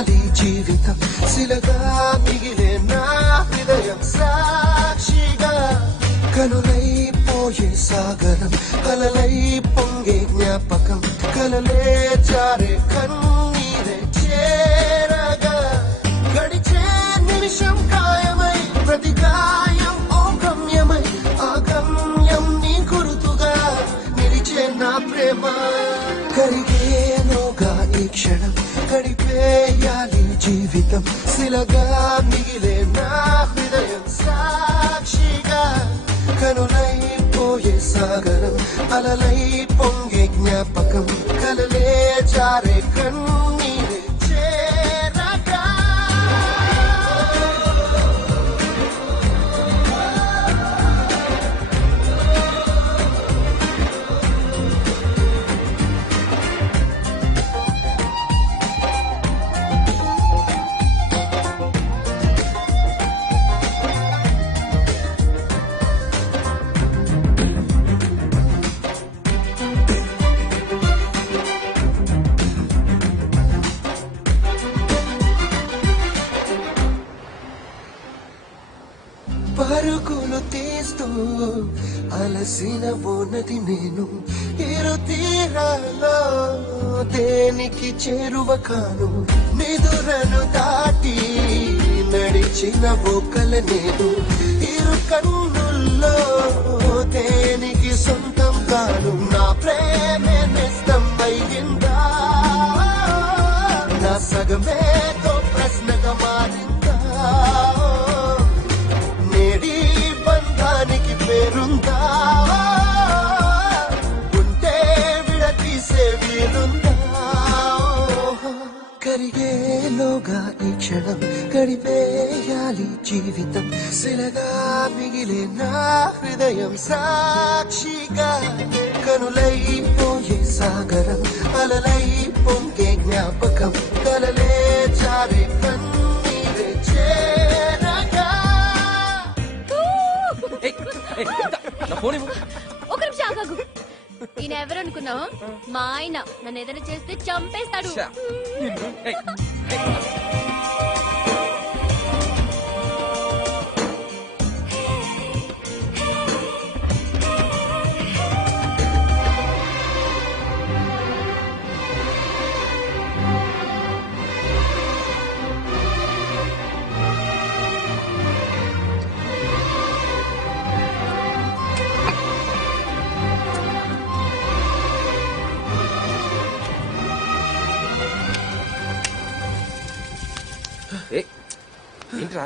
వేయాలి జీవితం శిలగా మిగిలే నా హృదయం సాక్షిగా కనులైపోయే సాగరం కలలై పొంగే జ్ఞాపకం కలలే జారే కన్నీరే చేరగా గడిచే నిమిషం ఖాయమై ప్రతి గాయం ఓ గమ్యమై ఆ గమ్యం నీ గురుతుగా నిలిచే నా ప్రేమ కరిగేలోగా ఈ క్షణం గడిపేయాలి జీవితం శిలగా మిగిలే నా హృదయం సాక్షిగా కనులైపోయే సాగరం అలలై పొంగే జ్ఞాపకం కలలే జారే కన్నీరే చేరగా పరుగులు తీస్తూ అలసిన ఉన్నది నేను ఇరు తీరాలో దేనికి చేరువ కాను నిదురను దాటి నడిచిన బొక్కల నేను ఇరు కన్నుల్లో దేనికి సొంతం కాను నా ప్రేమే నిస్తం అయ్యిందా నా సగమేతో ప్రశ్నగా మారిందా పేరుందా ఉంటే విడతీసే వీలుందా కరిగేలోగా ఈ క్షణం గడిపేయాలి జీవితం శిలగా మిగిలే నా హృదయం సాక్షిగా కనులైపోయే సాగరం అలలై పొంగే జ్ఞాపకం కలలే జారే కన్నీరే చేరగా ఒక నిమిషం ఆగాగు. ఈయన ఎవరనుకున్నావు? మా ఆయన నన్ను ఏదైనా చేస్తే చంపేస్తాడు. ఏంట్రా